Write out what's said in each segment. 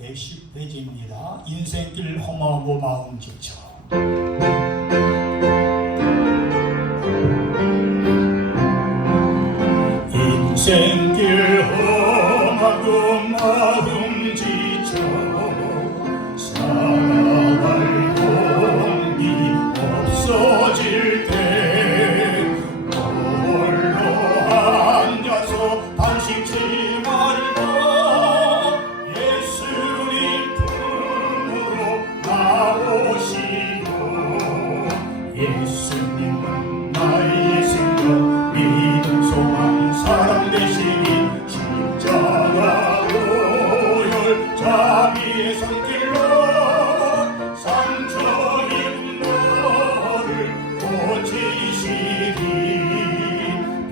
110페이지입니다. 인생길 험하고 마음 지쳐. 인생길 험하고 마음 지쳐 살아갈 동기 없어질 때 홀로 앉아서 반식지 말고 예수님 품으로 나오시오. 예수님은 나의 생명 믿음 소망 사랑 되시니 십자가 오열 자비의 손길로 상처 입은 너를 고치시리.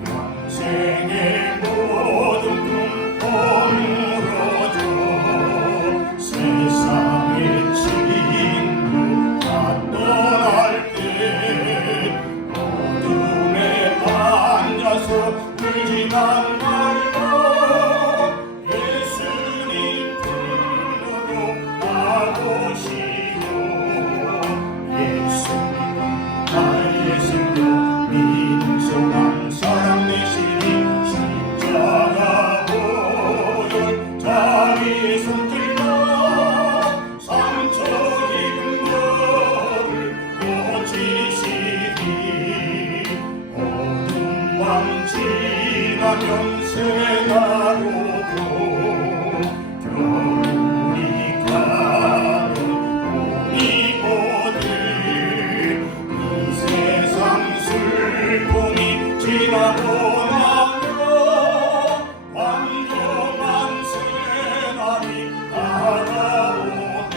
평생의 모든 꿈 허물어줘 세상의 친구 다 떠날 때 어둠에 앉아서 울지만 말고 예수님 품으로 나오시오. 예수님은 나의 생명 믿음 소망 사랑 되시니 십자가 오열 자비의 손길로 상처 입은 너를 고치시니 어둠 밤 지나면 새날 오고 겨울이 가는 봄이 오들 이 세상 슬픔이 지나고 나면 완전한 새날이 다가오네.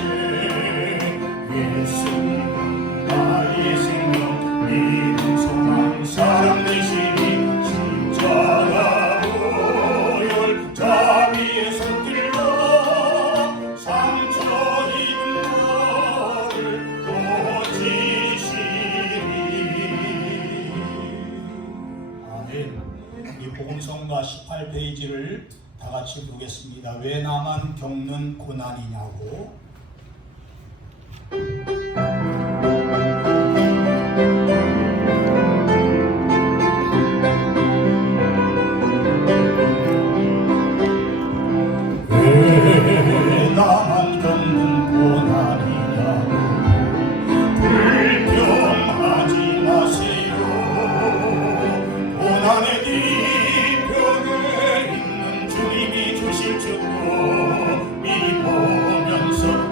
예수님은 나의 생명 믿음 소망 사랑 되시니 십자가 오열 자비의 손길로 상처 입은 너를 고치시리. 아멘. 이 복음성가 18페이지를 다 같이 부르겠습니다. 왜 나만 겪는 고난이냐고. 왜 나만 겪는 고난이냐고. 불평하지 마세요. 고난의 뒤편에 있는 주님이 주실 줄로 미리 보면서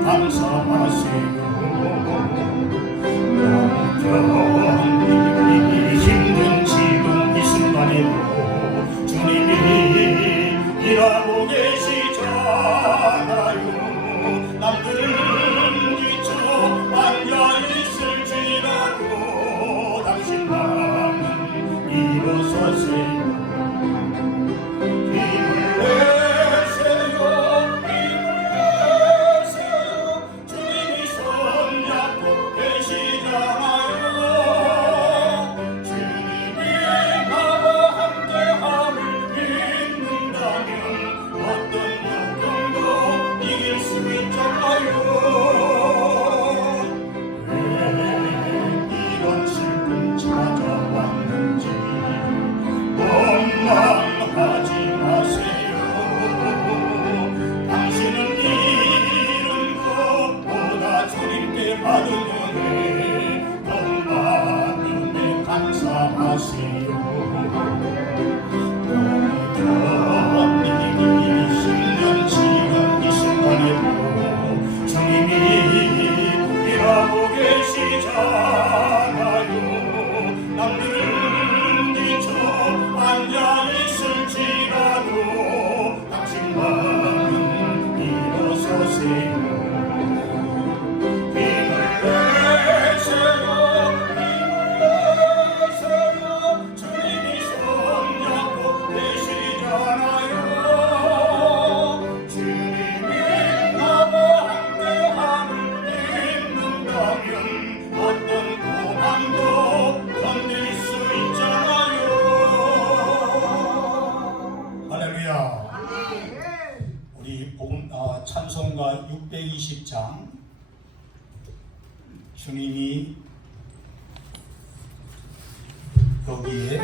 복음성가 620장 주님이 여기에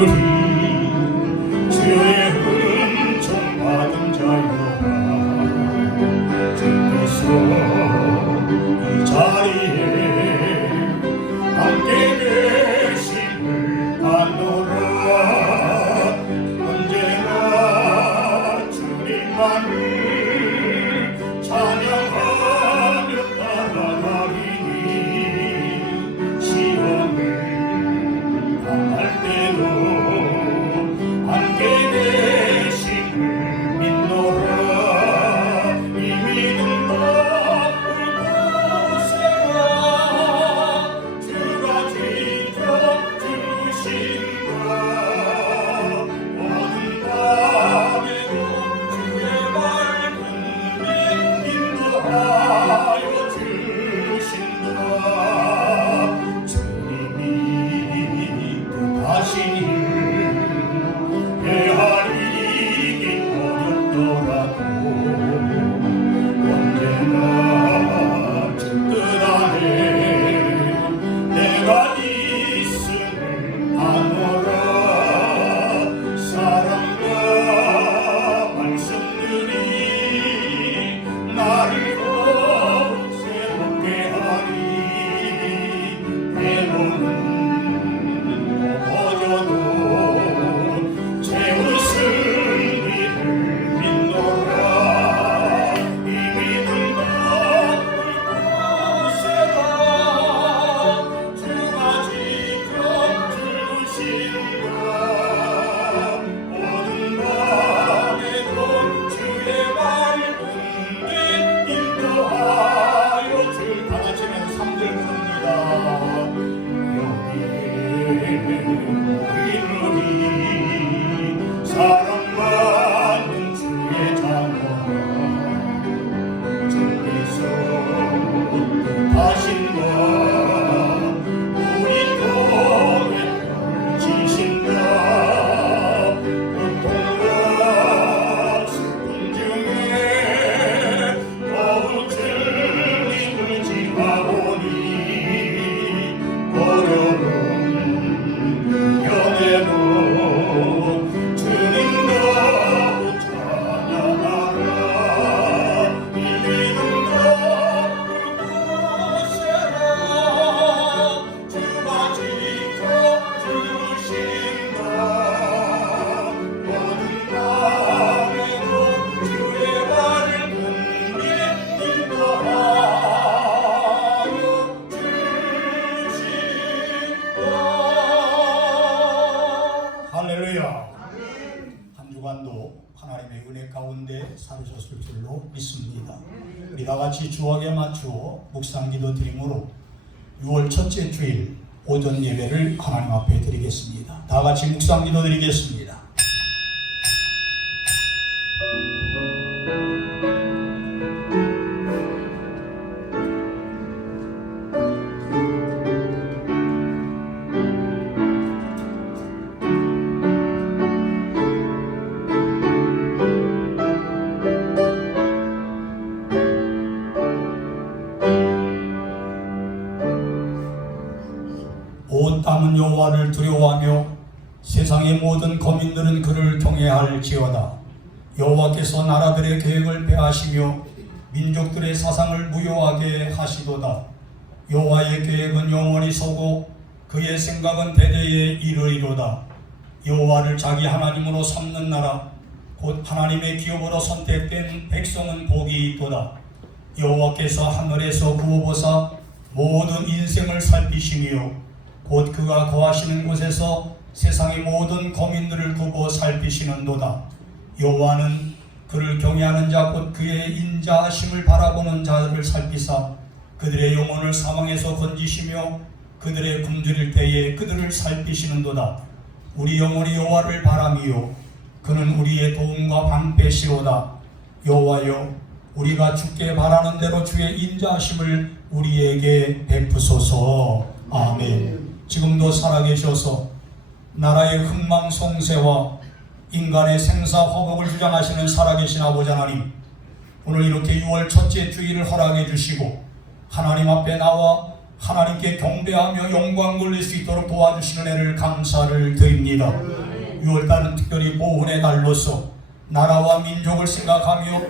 모이느니 주의 은총 받은 자유라 주께서 이 자리에 함께 계심을 아노라 언제나 주님만을 찬양하며 따라가리니 시험을 당할 때도 함께 계심을 믿노라 이 믿음과 울고세라 주가 지켜주신다 모든 밤에도 주의 밝은 빛 인도하여 주신다 주님이 뜻하신 일 헤아리기 어렵더라도 언제나 주 뜻 안에 내가 있음을 아노라 사랑과 말씀들이 나를 더욱 새롭게 하리 때로는 넘어져도 제 웃음이를 믿노라 이 믿음과 울고세라 주가 지켜주신다 모든 밤에도 주의 밝은 빛 인도하여 줄 다같이 면 3절 부릅니다 여기에 모이느니 사랑받는 주의 자녀 주께서 뜻하신 것 우리 통에 펼치신다 고통과 슬픔 중에 더욱 진리를 지하오니 어려운 연애로 주님 너무 찬양하라 이 믿음과 울고세라 주가 지켜주신다 모든 밤에도 주의 밝은 빛 인도하여 주신다 할렐루야 한 주간도 하나님의 은혜 가운데 살으셨을 줄로 믿습니다. 우리 다같이 주악에 맞추어 묵상 기도 드림으로 6월 첫째 주일 오전 예배를 하나님 앞에 드리겠습니다. 다같이 묵상 기도 드리겠습니다. 온 땅은 여호와를 두려워하며 세상의 모든 거민들은 그를 경외할지어다. 여호와께서 나라들의 계획을 폐하시며 민족들의 사상을 무효하게 하시도다. 여호와의 계획은 영원히 서고 그의 생각은 대대에 이르리로다. 여호와를 자기 하나님으로 삼는 나라 곧 하나님의 기업으로 선택된 백성은 복이 있도다. 여호와께서 하늘에서 구워보사 모든 인생을 살피시며 곧 그가 거하시는 곳에서 세상의 모든 거민들을 두고 살피시는도다. 여호와는 그를 경외하는 자 곧 그의 인자하심을 바라보는 자를 살피사 그들의 영혼을 사망에서 건지시며 그들의 굶주릴 때에 그들을 살피시는도다. 우리 영혼이 여호와를 바라미요 그는 우리의 도움과 방패시로다. 여호와여 우리가 주께 바라는 대로 주의 인자하심을 우리에게 베푸소서. 아멘. 지금도 살아계셔서 나라의 흥망성쇠와 인간의 생사화복을 주장하시는 살아계신 아버지 하나님, 오늘 이렇게 6월 첫째 주일을 허락해 주시고 하나님 앞에 나와 하나님께 경배하며 영광 돌릴 수 있도록 도와주시는 은혜를 감사를 드립니다. 6월달은 특별히 보훈의 달로서 나라와 민족을 생각하며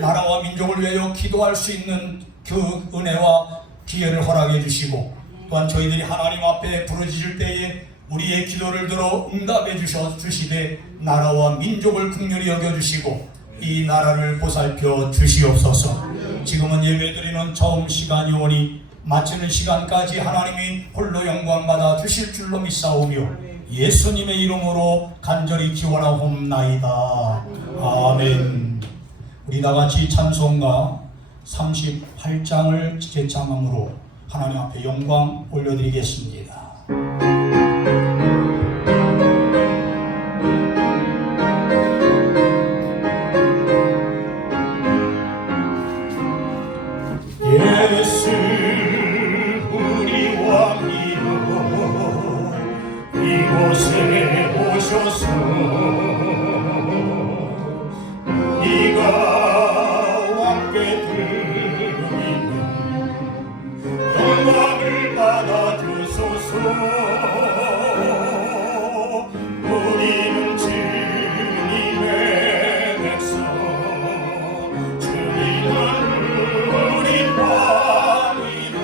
나라와 민족을 위하여 기도할 수 있는 그 은혜와 기회를 허락해 주시고, 또한 저희들이 하나님 앞에 부르짖을 때에 우리의 기도를 들어 응답해 주시되 나라와 민족을 긍휼히 여겨주시고 이 나라를 보살펴 주시옵소서. 지금은 예배드리는 처음 시간이 오니 마치는 시간까지 하나님이 홀로 영광 받아 주실 줄로 믿사오며 예수님의 이름으로 간절히 기원하옵나이다. 아멘. 우리 다같이 찬송가 38장을 제창함으로 하나님 앞에 영광 올려드리겠습니다. 예수 우리 왕이여 이곳에 오셔서 네가 왕께 드리는 영광을 받아주소서. 우리는 주님의 백성, 주님은 우리 왕이라.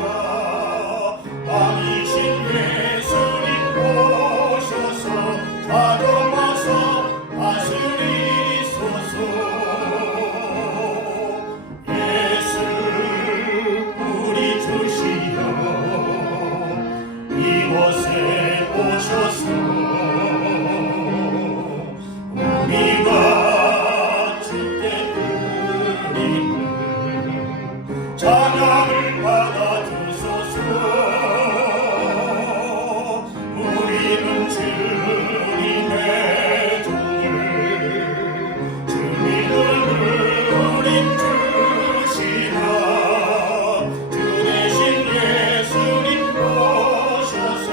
왕이신 예수님 오셔서 다정하사 다스리소서. 예수 우리 주시여 이곳에 오셔서 우리가 주께 드리는 찬양을 받아주소서. 우리는 주님의 종들, 주님은 우리 주시라. 주 대신 예수님 오셔서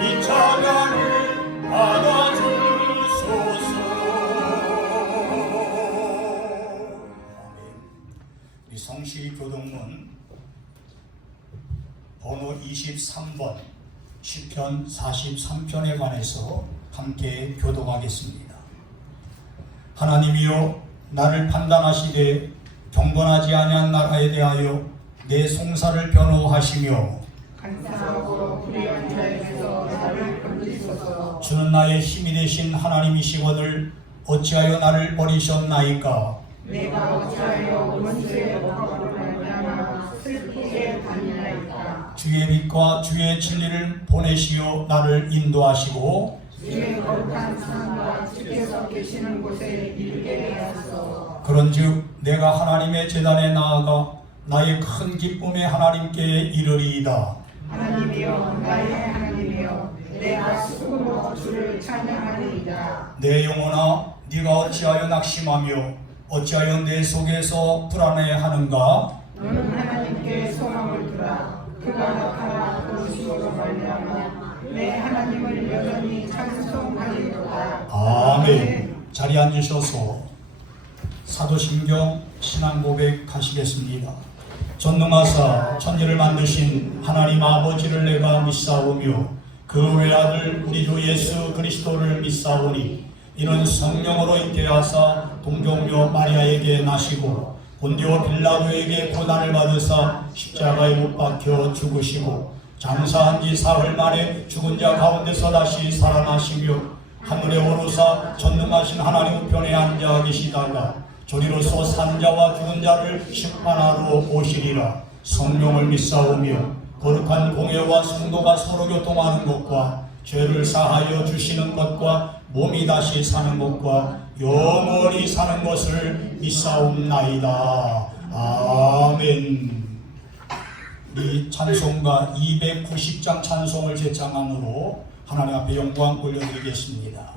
이 찬양을 받아주소서. 우리 성시 교동문 번호 23번 시편 43편에 관해서 함께 교독하겠습니다. 하나님이여 나를 판단하시되 경건하지 아니한 나라에 대하여 내 송사를 변호하시며 간사하고 불의한 자에게서 나를 건지소서. 주는 나의 힘이 되신 하나님이시거늘 어찌하여 나를 버리셨나이까. 내가 어찌하여 원수의 억압으로 말미암아 슬프게 다니나이까. 주의 빛과 주의 진리를 보내시어 나를 인도하시고 주의 거룩한 산과 주께서 계시는 곳에 이르게 하소서. 그런즉 내가 하나님의 제단에 나아가 나의 큰 기쁨의 하나님께 이르리이다. 하나님이여 나의 하나님이여 내가 수금으로 주를 찬양하리이다. 내 영혼아 네가 어찌하여 낙심하며 어찌하여 내 속에서 불안해하는가. 너는 하나님께 소망을 두라. 그가 나타나 도우심으로 말미암아 내 하나님을 여전히 찬송하리로다. 아멘. 자리에 앉으셔서 사도신경 신앙고백 하시겠습니다. 전능하사 천지를 만드신 하나님 아버지를 내가 믿사오며 그 외아들 우리 주 예수 그리스도를 믿사오니 이는 성령으로 잉태하사 동정녀 마리아에게 나시고 본디오 빌라도에게 고난을 받으사 십자가에 못 박혀 죽으시고 장사한 지 사흘 만에 죽은 자 가운데서 다시 살아나시며 하늘에 오르사 전능하신 하나님 우편에 앉아 계시다가 저리로서 산자와 죽은 자를 심판하러 오시리라. 성령을 믿사오며 거룩한 공회와 성도가 서로 교통하는 것과 죄를 사하여 주시는 것과 몸이 다시 사는 것과 영원히 사는 것을 믿사옵나이다. 아멘. 우리 찬송가 290장 찬송을 제창함으로 하나님 앞에 영광 올려드리겠습니다.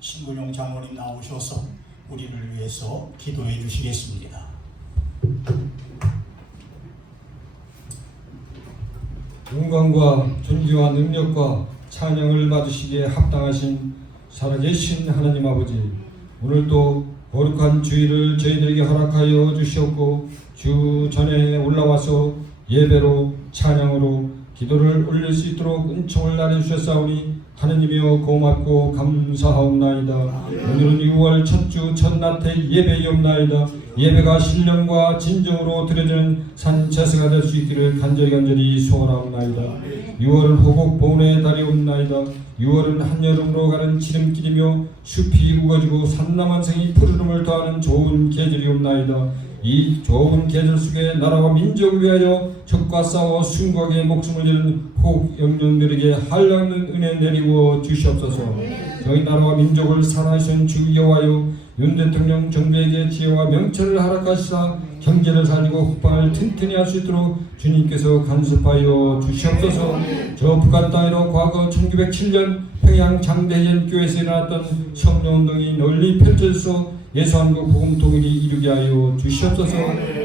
신근용 장로님 나오셔서 우리를 위해서 기도해 주시겠습니다. 영광과 존귀와 능력과 찬양을 받으시기에 합당하신 살아계신 하나님 아버지, 오늘도 거룩한 주일을 저희들에게 허락하여 주시었고 주 전에 올라와서 예배로 찬양으로 기도를 올릴 수 있도록 은총을 나눠주셨사오니 하느님이여 고맙고 감사하옵나이다. 오늘은 6월 첫 주 첫날의 예배이옵나이다. 예배가 신령과 진정으로 드려지는 산제사가 될 수 있기를 간절히 소원하옵나이다. 6월은 호국 보훈의 달이옵나이다. 6월은 한여름으로 가는 지름길이며 숲이 우거지고 산나만생이 푸르름을 더하는 좋은 계절이옵나이다. 이 좋은 계절 속에 나라와 민족을 위하여 적과 싸워 순국하게 목숨을 잃은 혹 영령들에게 한량는 은혜 내리고 주시옵소서. 저희 나라와 민족을 살아계신 주 여호와여, 윤 대통령 정부에게 지혜와 명철을 허락하시사 경제를 살리고 국방을 튼튼히 할 수 있도록 주님께서 간섭하여 주시옵소서. 저 북한 땅으로 과거 1907년 평양 장대현 교회에서 일어났던 성령운동이 널리 펼쳐져서 예수한국 복음 통일이 이루게 하여 주시옵소서.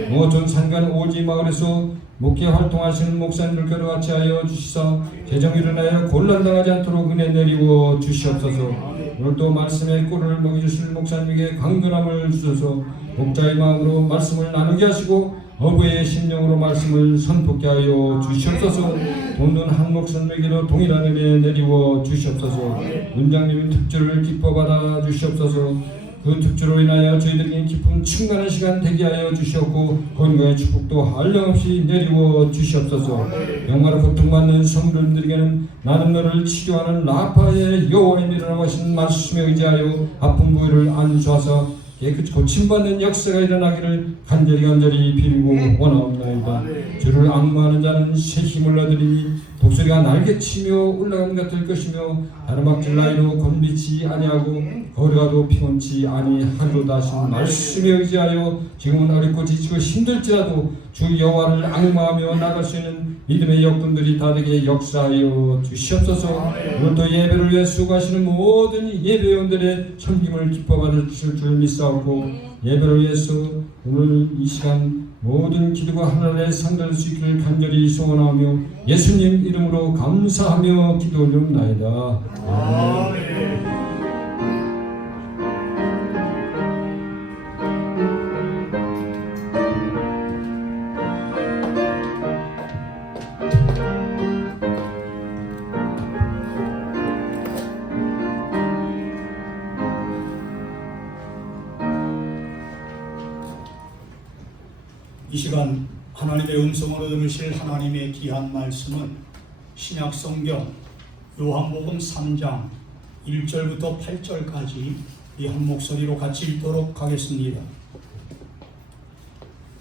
농어촌 산간 오지 마을에서 목회 활동하시는 목사님들과 같이 하여 주시사 재정 일어나여 곤란당하지 않도록 은혜 내리고 주시옵소서. 오늘도 말씀의 꿀을 먹여주실 목사님에게 강건함을 주셔서 목자의 마음으로 말씀을 나누게 하시고 어부의 심령으로 말씀을 선포케 하여 주시옵소서. 돕는 한 목사님에게도 동일한 은혜 내리고 주시옵소서. 문장님은 특주를 기뻐 받아 주시옵소서. 그 특주로 인하여 저희들에게 기쁨 충만한 시간 되게 하여 주시옵고 건강의 축복도 한량없이 내리고 주시옵소서. 영마로 고통받는 성도님들에게는 나는 너를 치료하는 라파의 여호와의 이라고 하신 말씀에 의지하여 아픈 부위를 안수하사 깨끗이 고침받는 역사가 일어나기를 간절히 빌고 원하옵나이다. 주를 악마하는 자는 새 힘을 얻으리니 독수리가 날개치며 올라가는 것 같을 것이며 다르막질 나이로 곤비치 아니하고 거리가도 피곤치 아니하리로다 하신 말씀에 의지하여 지금은 어렵고 지치고 힘들지라도 주 여호와를 악마하며 나갈 수 있는 믿음의 역군들이 다 되게 역사하여 주시옵소서. 오늘도 예배를 위해 수고하시는 모든 예배원들의 섬김을 기뻐 받을 줄 믿사옵고 예배를 위해서 오늘 이 시간 모든 기도가 하나님의 상달될 수 있기를 간절히 소원하며 예수님 이름으로 감사하며 기도 올리옵나이다. 아멘. 이 시간 하나님의 음성으로 들으실 하나님의 귀한 말씀은 신약 성경 요한복음 3장 1절부터 8절까지 이 한 목소리로 같이 읽도록 하겠습니다.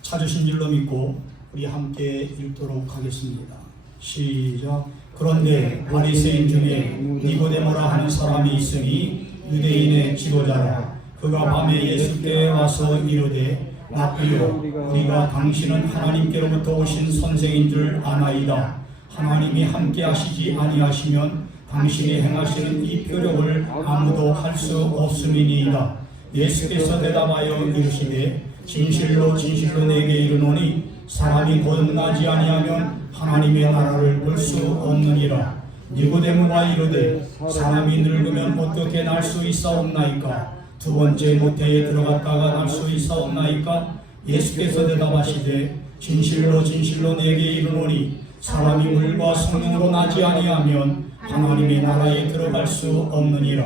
찾으신 줄로 믿고 우리 함께 읽도록 하겠습니다. 시작. 그런데 바리새인 중에 니고데모라 하는 사람이 있으니 유대인의 지도자라. 그가 밤에 예수께에 와서 이르되 라삐요 우리가 당신은 하나님께로부터 오신 선생인 줄 아나이다. 하나님이 함께 하시지 아니하시면 당신이 행하시는 이 표적을 아무도 할 수 없음이니이다. 예수께서 대답하여 이르시되 진실로 진실로 내게 이르노니 사람이 거듭나지 아니하면 하나님의 나라를 볼 수 없느니라. 니고데모가 이르되 사람이 늙으면 어떻게 날 수 있사옵나이까? 두 번째 모태에 들어갔다가 날 수 있사옵나이까? 예수께서 대답하시되 진실로 진실로 내게 이르노니 사람이 물과 성령으로 나지 아니하면 하나님의 나라에 들어갈 수 없느니라.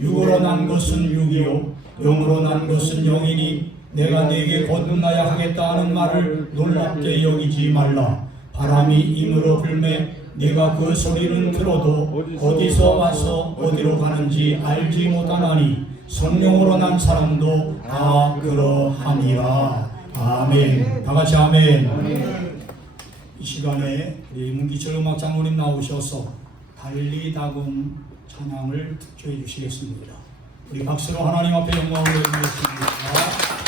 육으로 난 것은 육이요 영으로 난 것은 영이니 내가 네게 거듭나야 하겠다 하는 말을 놀랍게 여기지 말라. 바람이 임으로 불매 네가 그 소리는 들어도 어디서 와서 어디로 가는지 알지 못하나니 성령으로 난 사람도 다 그러하니라. 아멘. 다 같이 아멘. 이 시간에 우리 문기철 음악 장로님 나오셔서 달리다금 찬양을 특조해 주시겠습니다. 우리 박수로 하나님 앞에 영광을 올려드리겠습니다.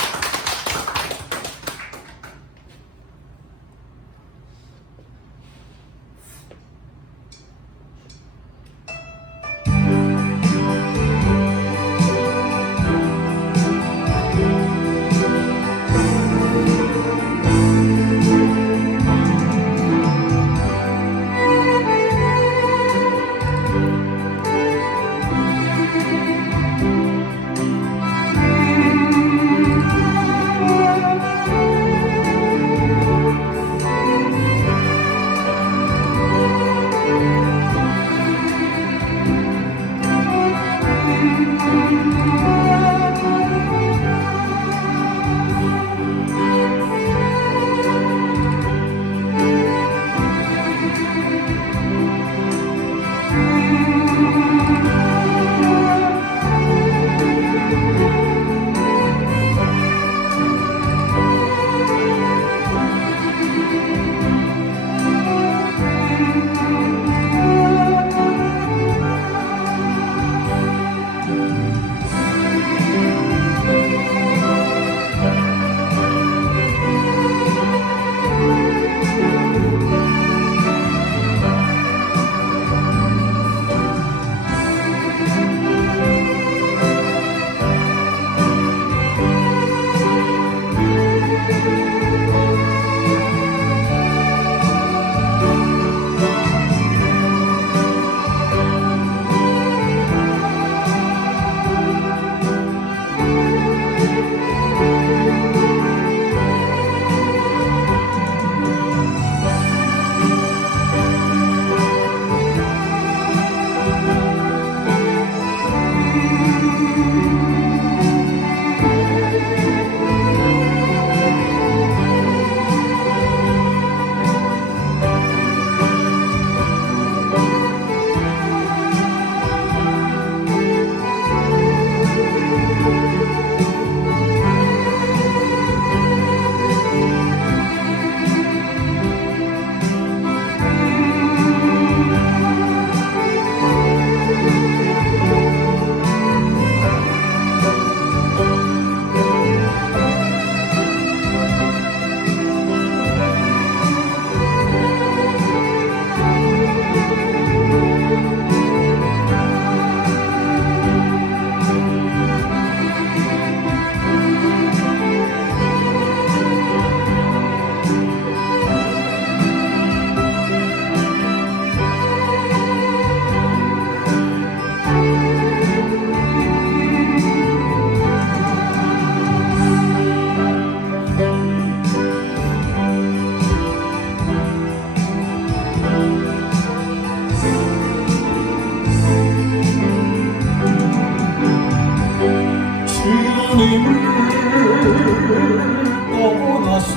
떠나서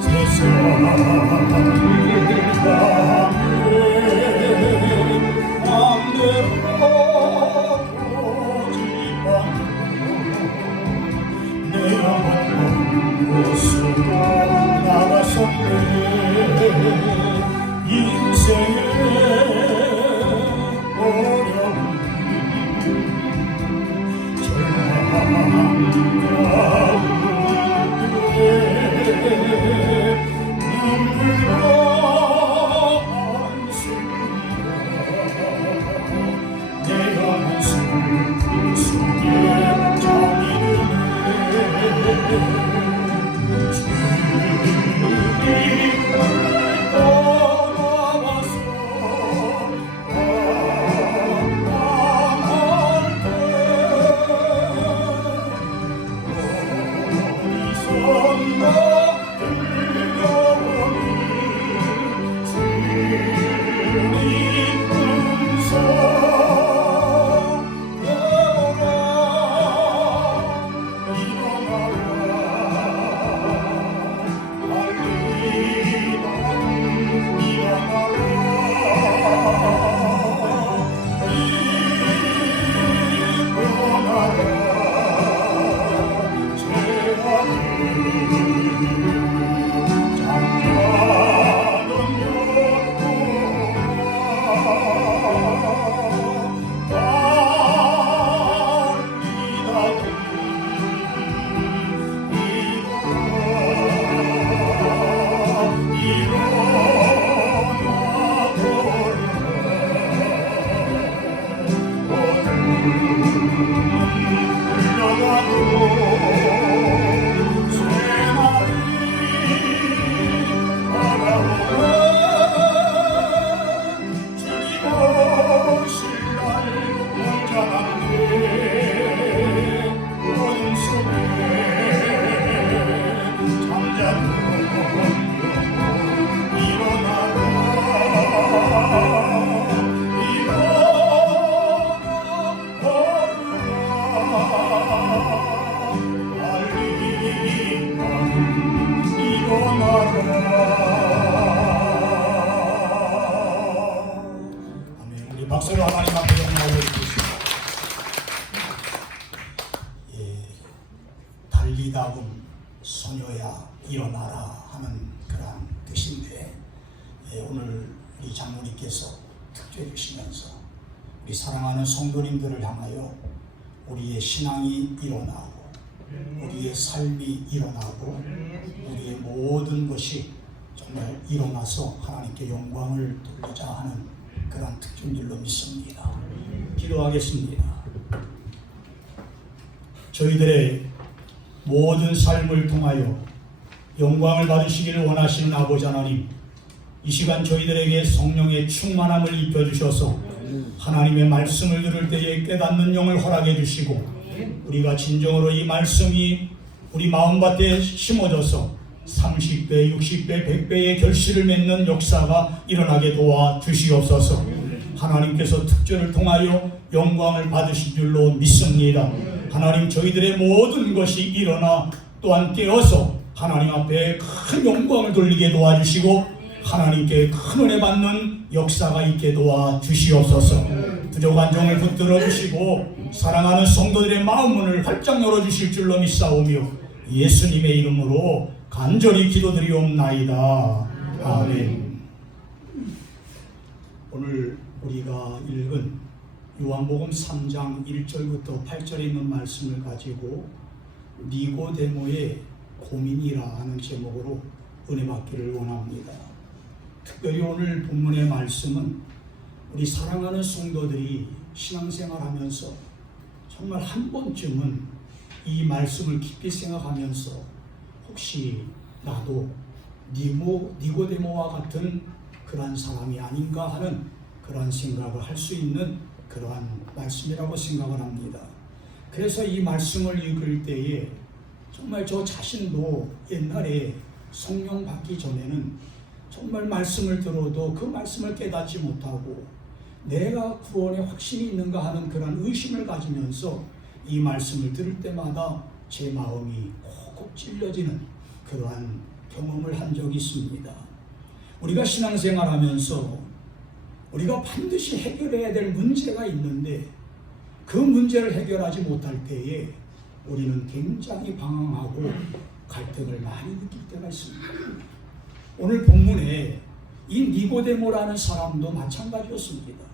세상을 향해 맘대로 고집하고 내가 먼 곳으로 나가섰네. 인생의 어려움 절망 일어나라 하는 그런 뜻인데, 오늘 우리 장로님께서 특조해 주시면서 우리 사랑하는 성도님들을 향하여 우리의 신앙이 일어나고 우리의 삶이 일어나고 우리의 모든 것이 정말 일어나서 하나님께 영광을 돌리자 하는 그런 특별한 일로 믿습니다. 기도하겠습니다. 저희들의 모든 삶을 통하여 영광을 받으시기를 원하시는 아버지 하나님, 이 시간 저희들에게 성령의 충만함을 입혀주셔서 하나님의 말씀을 들을 때에 깨닫는 영을 허락해 주시고, 우리가 진정으로 이 말씀이 우리 마음밭에 심어져서 30배, 60배, 100배의 결실을 맺는 역사가 일어나게 도와 주시옵소서. 하나님께서 특전을 통하여 영광을 받으실 줄로 믿습니다. 하나님, 저희들의 모든 것이 일어나 또한 깨어서 하나님 앞에 큰 영광을 돌리게 도와주시고 하나님께 큰 은혜 받는 역사가 있게 도와주시옵소서. 부족한 종을 붙들어 주시고 사랑하는 성도들의 마음문을 활짝 열어주실 줄로 믿사오며 예수님의 이름으로 간절히 기도드리옵나이다. 아멘. 오늘 우리가 읽은 요한복음 3장 1절부터 8절에 있는 말씀을 가지고 니고데모의 고민이라 하는 제목으로 은혜 받기를 원합니다. 특별히 오늘 본문의 말씀은 우리 사랑하는 성도들이 신앙생활하면서 정말 한 번쯤은 이 말씀을 깊이 생각하면서 혹시 나도 니고데모와 같은 그러한 사람이 아닌가 하는 그러한 생각을 할 수 있는 그러한 말씀이라고 생각을 합니다. 그래서 이 말씀을 읽을 때에 정말 저 자신도 옛날에 성령 받기 전에는 정말 말씀을 들어도 그 말씀을 깨닫지 못하고 내가 구원에 확신이 있는가 하는 그런 의심을 가지면서 이 말씀을 들을 때마다 제 마음이 콕콕 찔려지는 그러한 경험을 한 적이 있습니다. 우리가 신앙생활하면서 우리가 반드시 해결해야 될 문제가 있는데 그 문제를 해결하지 못할 때에 우리는 굉장히 방황하고 갈등을 많이 느낄 때가 있습니다. 오늘 본문에 이 니고데모라는 사람도 마찬가지였습니다.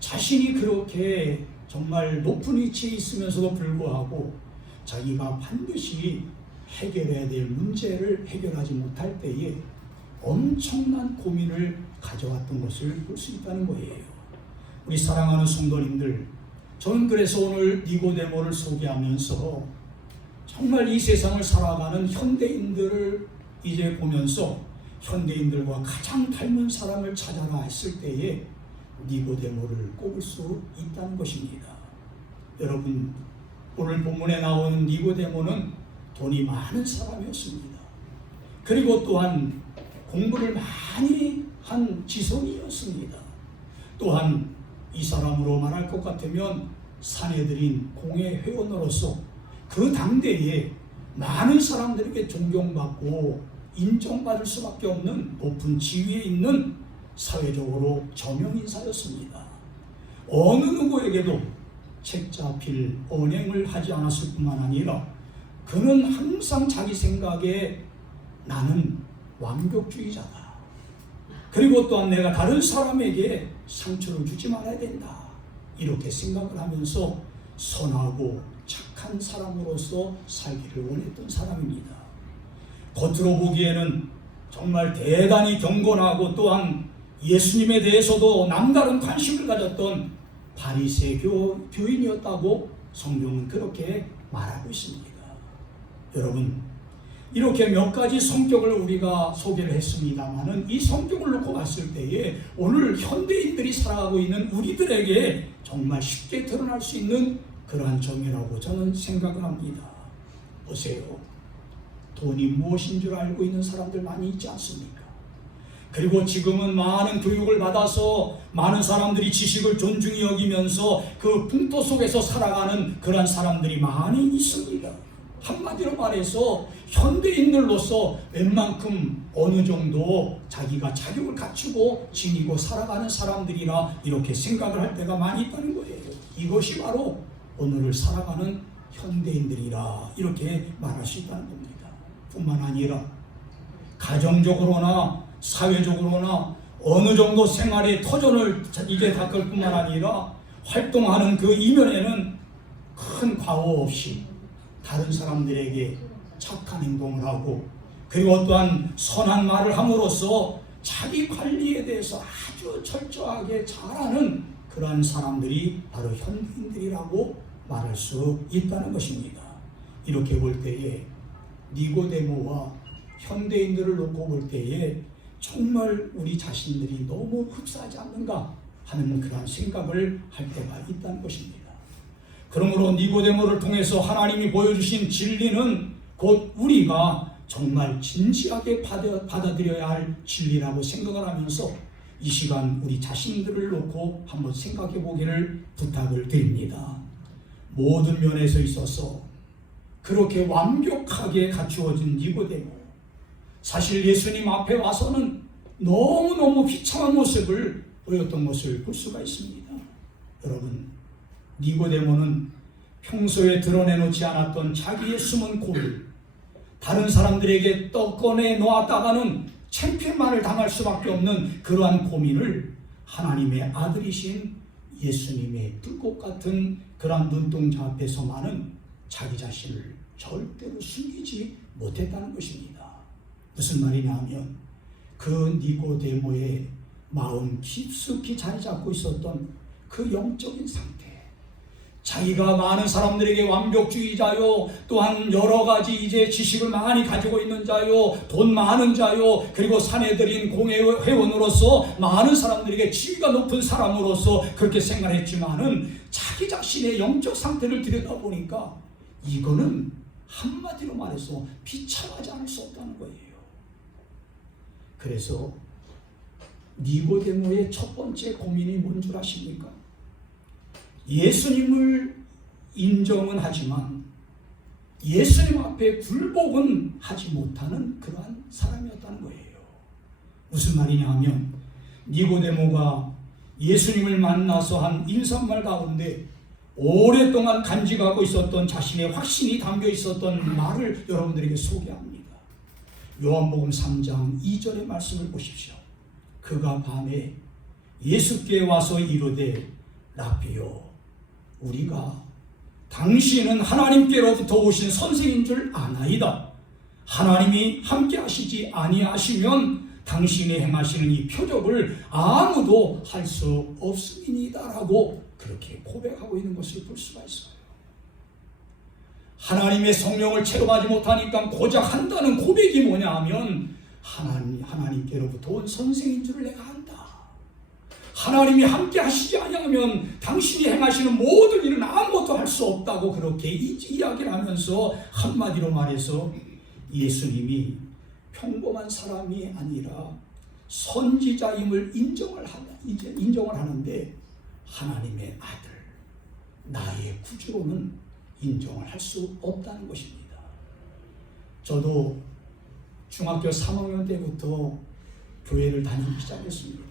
자신이 그렇게 정말 높은 위치에 있으면서도 불구하고 자기가 반드시 해결해야 될 문제를 해결하지 못할 때에 엄청난 고민을 가져왔던 것을 볼 수 있다는 거예요. 우리 사랑하는 성도님들, 저는 그래서 오늘 니고데모를 소개하면서 정말 이 세상을 살아가는 현대인들을 이제 보면서 현대인들과 가장 닮은 사람을 찾아라 했을 때에 니고데모를 꼽을 수 있다는 것입니다. 여러분, 오늘 본문에 나오는 니고데모는 돈이 많은 사람이었습니다. 그리고 또한 공부를 많이 한 지성이었습니다. 또한 이 사람으로 말할 것 같으면 사내들인 공회 회원으로서 그 당대에 많은 사람들에게 존경받고 인정받을 수밖에 없는 높은 지위에 있는 사회적으로 저명인사였습니다. 어느 누구에게도 책 잡힐 언행을 하지 않았을 뿐만 아니라 그는 항상 자기 생각에 나는 완벽주의자다. 그리고 또한 내가 다른 사람에게 상처를 주지 말아야 된다. 이렇게 생각을 하면서 선하고 착한 사람으로서 살기를 원했던 사람입니다. 겉으로 보기에는 정말 대단히 경건하고 또한 예수님에 대해서도 남다른 관심을 가졌던 바리새 교인이었다고 성경은 그렇게 말하고 있습니다. 여러분, 이렇게 몇 가지 성격을 우리가 소개를 했습니다마는 이 성격을 놓고 봤을 때에 오늘 현대인들이 살아가고 있는 우리들에게 정말 쉽게 드러날 수 있는 그러한 점이라고 저는 생각을 합니다. 보세요. 돈이 무엇인 줄 알고 있는 사람들 많이 있지 않습니까? 그리고 지금은 많은 교육을 받아서 많은 사람들이 지식을 존중히 여기면서 그 풍토 속에서 살아가는 그런 사람들이 많이 있습니다. 한마디로 말해서 현대인들로서 웬만큼 어느 정도 자기가 자격을 갖추고 지니고 살아가는 사람들이라 이렇게 생각을 할 때가 많이 있다는 거예요. 이것이 바로 오늘을 살아가는 현대인들이라 이렇게 말할 수 있다는 겁니다. 뿐만 아니라 가정적으로나 사회적으로나 어느 정도 생활의 터전을 이제 닦을 뿐만 아니라 활동하는 그 이면에는 큰 과오 없이 다른 사람들에게 착한 행동을 하고, 그리고 또한 선한 말을 함으로써 자기 관리에 대해서 아주 철저하게 잘하는 그러한 사람들이 바로 현대인들이라고 말할 수 있다는 것입니다. 이렇게 볼 때에 니고데모와 현대인들을 놓고 볼 때에 정말 우리 자신들이 너무 흡사하지 않는가 하는 그러한 생각을 할 때가 있다는 것입니다. 그러므로 니고데모를 통해서 하나님이 보여주신 진리는 곧 우리가 정말 진지하게 받아들여야 할 진리라고 생각을 하면서 이 시간 우리 자신들을 놓고 한번 생각해 보기를 부탁을 드립니다. 모든 면에서 있어서 그렇게 완벽하게 갖추어진 니고데모, 사실 예수님 앞에 와서는 너무너무 비참한 모습을 보였던 것을 볼 수가 있습니다. 여러분, 니고데모는 평소에 드러내놓지 않았던 자기의 숨은 고를 다른 사람들에게 떠꺼내 놓았다가는 창피만을 당할 수밖에 없는 그러한 고민을 하나님의 아들이신 예수님의 불꽃 같은 그러한 눈동자 앞에서만은 자기 자신을 절대로 숨기지 못했다는 것입니다. 무슨 말이냐 하면 그 니고데모의 마음 깊숙이 자리 잡고 있었던 그 영적인 상태, 자기가 많은 사람들에게 완벽주의자요, 또한 여러 가지 이제 지식을 많이 가지고 있는 자요, 돈 많은 자요, 그리고 사내들인 공회 회원으로서 많은 사람들에게 지위가 높은 사람으로서 그렇게 생각했지만은 자기 자신의 영적 상태를 들여다보니까 이거는 한마디로 말해서 비참하지 않을 수 없다는 거예요. 그래서 니고데모의 첫 번째 고민이 뭔 줄 아십니까? 예수님을 인정은 하지만 예수님 앞에 굴복은 하지 못하는 그러한 사람이었다는 거예요. 무슨 말이냐 하면 니고데모가 예수님을 만나서 한 인사말 가운데 오랫동안 간직하고 있었던 자신의 확신이 담겨 있었던 말을 여러분들에게 소개합니다. 요한복음 3장 2절의 말씀을 보십시오. 그가 밤에 예수께 와서 이르되 라비요, 우리가 당신은 하나님께로부터 오신 선생인 줄 아나이다. 하나님이 함께 하시지 아니하시면 당신이 행하시는 이 표적을 아무도 할 수 없음이니다라고 그렇게 고백하고 있는 것을 볼 수가 있어요. 하나님의 성령을 체험하지 못하니까 고작 한다는 고백이 뭐냐 하면 하나님께로부터 온 선생인 줄 내가 안다. 하나님이 함께 하시지 아니하면 당신이 행하시는 모든 일은 아무것도 할 수 없다고 그렇게 이야기를 하면서 한마디로 말해서 예수님이 평범한 사람이 아니라 선지자임을 인정을 하는데 하나님의 아들, 나의 구주로는 인정을 할 수 없다는 것입니다. 저도 중학교 3학년 때부터 교회를 다니기 시작했습니다.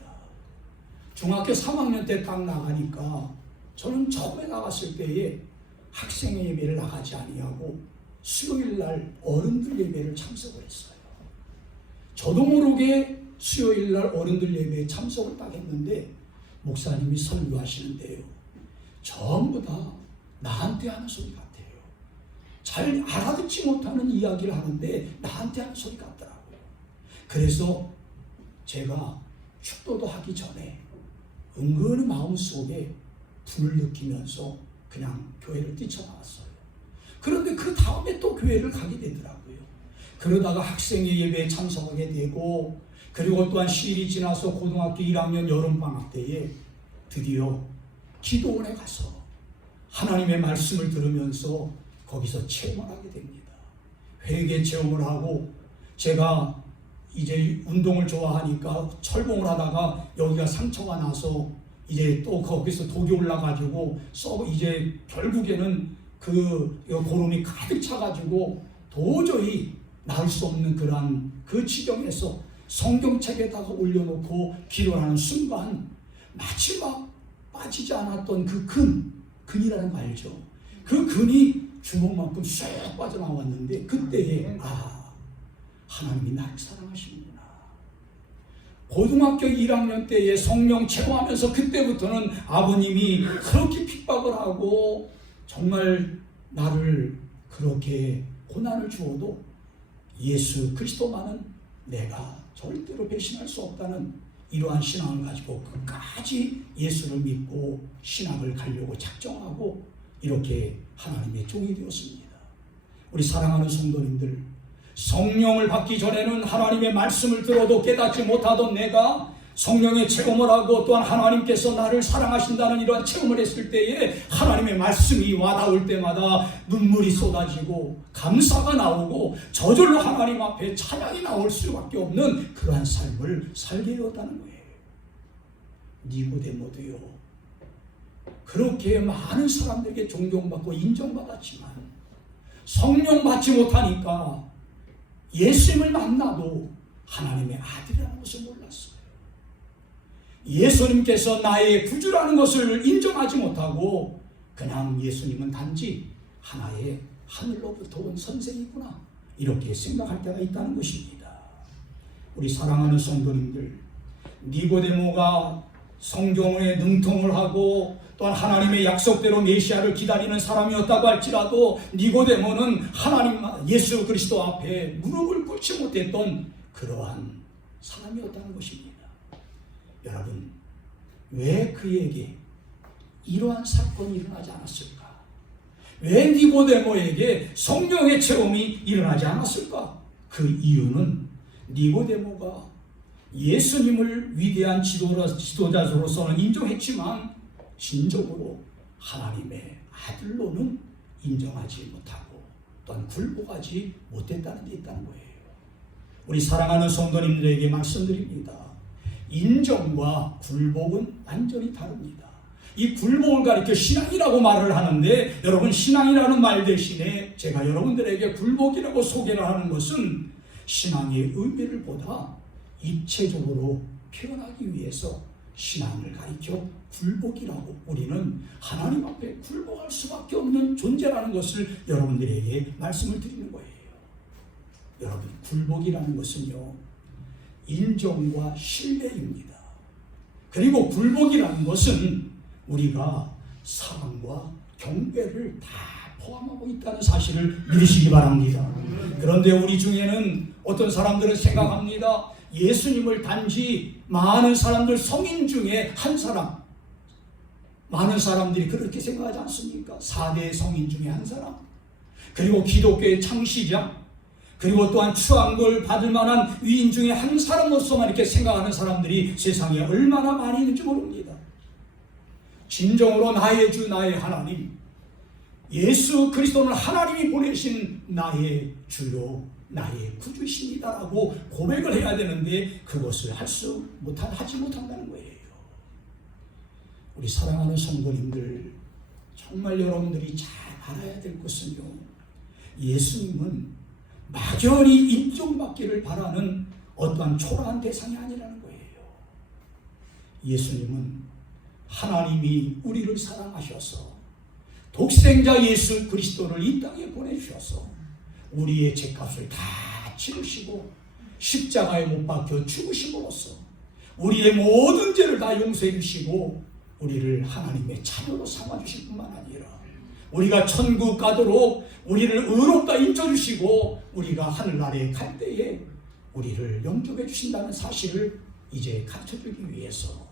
중학교 3학년 때 딱 나가니까 저는 처음에 나갔을 때에 학생의 예배를 나가지 아니하고 수요일 날 어른들 예배를 참석을 했어요. 저도 모르게 수요일 날 어른들 예배에 참석을 딱 했는데 목사님이 설교하시는데요, 전부 다 나한테 하는 소리 같아요. 잘 알아듣지 못하는 이야기를 하는데 나한테 하는 소리 같더라고요. 그래서 제가 축도도 하기 전에 은근히 마음속에 불을 느끼면서 그냥 교회를 뛰쳐나왔어요. 그런데 그 다음에 또 교회를 가게 되더라고요. 그러다가 학생의 예배에 참석하게 되고, 그리고 또한 시일이 지나서 고등학교 1학년 여름방학 때에 드디어 기도원에 가서 하나님의 말씀을 들으면서 거기서 체험을 하게 됩니다. 회개 체험을 하고, 제가 이제 운동을 좋아하니까 철봉을 하다가 여기가 상처가 나서 이제 또 거기서 독이 올라가지고 이제 결국에는 그 고름이 가득 차가지고 도저히 나을 수 없는 그러한 그 지경에서 성경책에다가 올려놓고 기도하는 순간 마치 막 빠지지 않았던 그 근이라는 거 알죠? 그 근이 주먹만큼 쑥 빠져나왔는데 그때에 하나님이 나를 사랑하시는구나. 고등학교 1학년 때에 성령 체험하면서 그때부터는 아버님이 그렇게 핍박을 하고 정말 나를 그렇게 고난을 주어도 예수 그리스도만은 내가 절대로 배신할 수 없다는 이러한 신앙을 가지고 끝까지 예수를 믿고 신학을 가려고 작정하고 이렇게 하나님의 종이 되었습니다. 우리 사랑하는 성도님들, 성령을 받기 전에는 하나님의 말씀을 들어도 깨닫지 못하던 내가 성령의 체험을 하고 또한 하나님께서 나를 사랑하신다는 이러한 체험을 했을 때에 하나님의 말씀이 와닿을 때마다 눈물이 쏟아지고 감사가 나오고 저절로 하나님 앞에 찬양이 나올 수밖에 없는 그러한 삶을 살게 되었다는 거예요. 니고데모도요, 그렇게 많은 사람들에게 존경받고 인정받았지만 성령 받지 못하니까 예수님을 만나도 하나님의 아들이라는 것을 몰랐어요. 예수님께서 나의 구주라는 것을 인정하지 못하고 그냥 예수님은 단지 하나의 하늘로부터 온 선생이구나 이렇게 생각할 때가 있다는 것입니다. 우리 사랑하는 성도님들, 니고데모가 성경에 능통을 하고 또한 하나님의 약속대로 메시아를 기다리는 사람이었다고 할지라도 니고데모는 하나님 예수 그리스도 앞에 무릎을 꿇지 못했던 그러한 사람이었다는 것입니다. 여러분, 왜 그에게 이러한 사건이 일어나지 않았을까? 왜 니고데모에게 성령의 체험이 일어나지 않았을까? 그 이유는 니고데모가 예수님을 위대한 지도자로서는 인정했지만 진정으로 하나님의 아들로는 인정하지 못하고 또한 굴복하지 못했다는 데 있다는 거예요. 우리 사랑하는 성도님들에게 말씀드립니다. 인정과 굴복은 완전히 다릅니다. 이 굴복을 가리켜 신앙이라고 말을 하는데 여러분, 신앙이라는 말 대신에 제가 여러분들에게 굴복이라고 소개를 하는 것은 신앙의 의미를 보다 입체적으로 표현하기 위해서 신앙을 가리켜 굴복이라고, 우리는 하나님 앞에 굴복할 수밖에 없는 존재라는 것을 여러분들에게 말씀을 드리는 거예요. 여러분, 굴복이라는 것은요, 인정과 신뢰입니다. 그리고 굴복이라는 것은 우리가 사랑과 경배를 다 포함하고 있다는 사실을 믿으시기 바랍니다. 그런데 우리 중에는 어떤 사람들은 생각합니다. 예수님을 단지 많은 사람들, 성인 중에 한 사람, 많은 사람들이 그렇게 생각하지 않습니까? 4대 성인 중에 한 사람, 그리고 기독교의 창시자, 그리고 또한 추앙을 받을 만한 위인 중에 한 사람으로서만 이렇게 생각하는 사람들이 세상에 얼마나 많이 있는지 모릅니다. 진정으로 나의 주, 나의 하나님, 예수 그리스도는 하나님이 보내신 나의 주요 나의 구주이십니다라고 고백을 해야 되는데 그것을 하지 못한다는 거예요. 우리 사랑하는 성도님들, 정말 여러분들이 잘 알아야 될 것은요, 예수님은 막연히 인정받기를 바라는 어떠한 초라한 대상이 아니라는 거예요. 예수님은 하나님이 우리를 사랑하셔서 독생자 예수 그리스도를 이 땅에 보내주셔서 우리의 죄값을 다 치르시고 십자가에 못 박혀 죽으심으로써 우리의 모든 죄를 다 용서해 주시고 우리를 하나님의 자녀로 삼아주실 뿐만 아니라 우리가 천국 가도록 우리를 의롭다 인쳐주시고 우리가 하늘나라에 갈 때에 우리를 영접해 주신다는 사실을 이제 가르쳐주기 위해서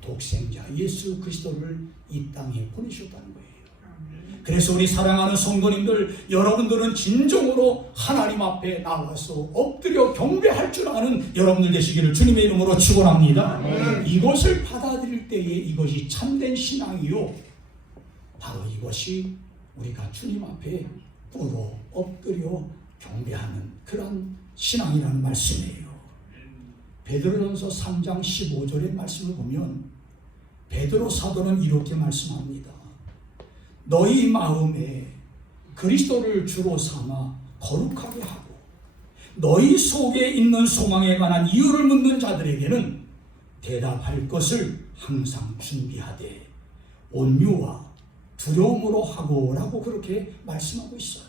독생자 예수 그리스도를 이 땅에 보내셨다는 거예요. 그래서 우리 사랑하는 성도님들, 여러분들은 진정으로 하나님 앞에 나와서 엎드려 경배할 줄 아는 여러분들 되시기를 주님의 이름으로 축원합니다. 이것을 받아들일 때에 이것이 참된 신앙이요, 바로 이것이 우리가 주님 앞에 꿇어 엎드려 경배하는 그런 신앙이라는 말씀이에요. 베드로전서 3장 15절의 말씀을 보면 베드로 사도는 이렇게 말씀합니다. 너희 마음에 그리스도를 주로 삼아 거룩하게 하고 너희 속에 있는 소망에 관한 이유를 묻는 자들에게는 대답할 것을 항상 준비하되 온유와 두려움으로 하고라고 그렇게 말씀하고 있어요.